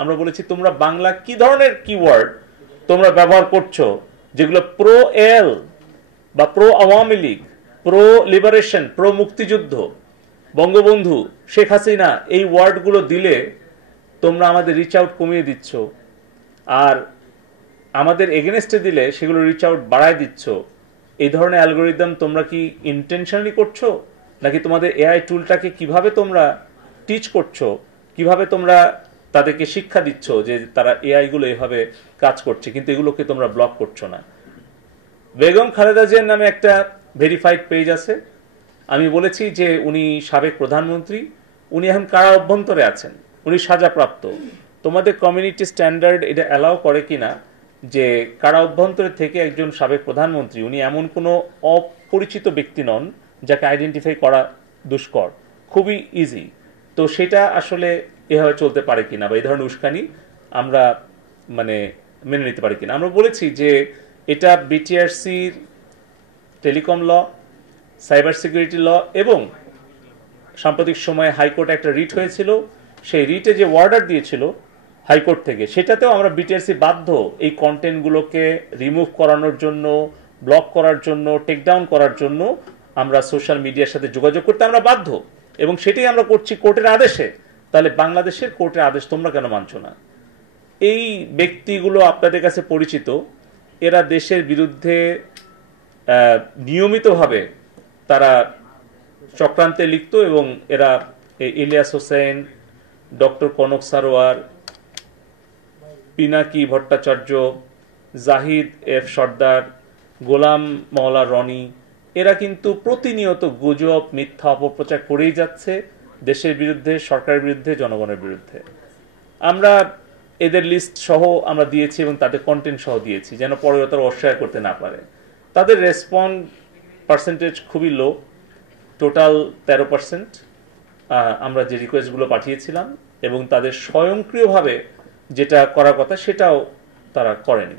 আমরা বলেছি তোমরা বাংলা কি ধরনের কিওয়ার্ড তোমরা ব্যবহার করছো যেগুলো প্রো এল বা pro Awami League, pro liberation, pro মুক্তিযুদ্ধ, বঙ্গবন্ধু, শেখ হাসিনা, এই ওয়ার্ডগুলো দিলে তোমরা আমাদের রিচ আউট কমিয়ে দিচ্ছ, আর আমাদের এগেনস্টে দিলে সেগুলো রিচ আউট বাড়ায় দিচ্ছ। এই ধরনের অ্যালগোরিদম তোমরা কি ইন্টেনশনালি করছো, নাকি তোমাদের এআই টুলটাকে কিভাবে তোমরা টিচ করছো, কিভাবে তোমরা তাদেরকে শিক্ষা দিচ্ছ যে তারা এআই গুলো এভাবে কাজ করছে, কিন্তু এগুলোকে তোমরা ব্লক করছো না। বেগম খালেদা জিয়ার নামে একটা ভেরিফাইড পেজ আছে। আমি বলেছি যে উনি সাবেক প্রধানমন্ত্রী, উনি এখন কারা অভ্যন্তরে আছেন, উনি সাজাপ্রাপ্ত। তোমাদের কমিউনিটি স্ট্যান্ডার্ড এটা অ্যালাউ করে কিনা যে কারা অভ্যন্তরে থেকে একজন সাবেক প্রধানমন্ত্রী, উনি এমন কোনো অপরিচিত ব্যক্তি নন যাকে আইডেন্টিফাই করা দুষ্কর, খুবই ইজি। তো সেটা আসলে এভাবে চলতে পারে কিনা, বা এই ধরনের উস্কানি আমরা মানে মেনে নিতে পারি কিনা। আমরা বলেছি যে এটা বিটিআরসির টেলিকম ল, সাইবার সিকিউরিটি ল, এবং সাম্প্রতিক সময়ে হাইকোর্টে একটা রিট হয়েছিল, সেই রিটে যে অর্ডার দিয়েছিল হাইকোর্ট থেকে, সেটাতেও আমরা বিটিআরসি বাধ্য এই কন্টেন্টগুলোকে রিমুভ করানোর জন্য, ব্লক করার জন্য, টেকডাউন করার জন্য আমরা সোশ্যাল মিডিয়ার সাথে যোগাযোগ করতে আমরা বাধ্য, এবং সেটাই আমরা করছি কোর্টের আদেশে। তাহলে বাংলাদেশের কোর্টের আদেশ তোমরা কেন মানছো না? এই ব্যক্তিগুলো আপনাদের কাছে পরিচিত, এরা দেশের বিরুদ্ধে নিয়মিতভাবে তারা চক্রান্তে লিপ্ত, এবং এরা ইলিয়াস হোসেন, ডক্টর কনক সারোয়ার, পিনাকি ভট্টাচার্য, জাহিদ এফ সর্দার, গোলাম মওলা রনি, এরা কিন্তু প্রতিনিয়ত গুজব, মিথ্যা অপপ্রচার করেই যাচ্ছে দেশের বিরুদ্ধে, সরকারের বিরুদ্ধে, জনগণের বিরুদ্ধে। আমরা এদের লিস্ট সহ আমরা দিয়েছি এবং তাদের কন্টেন্ট সহ দিয়েছি, যেন পরে তারা অস্বীকার করতে না পারে। তাদের রেসপন্স পার্সেন্টেজ খুবই লো, টোটাল 13%। আমরা যে রিকোয়েস্টগুলো পাঠিয়েছিলাম এবং তাদের স্বয়ংক্রিয়ভাবে যেটা করার কথা সেটাও তারা করেনি।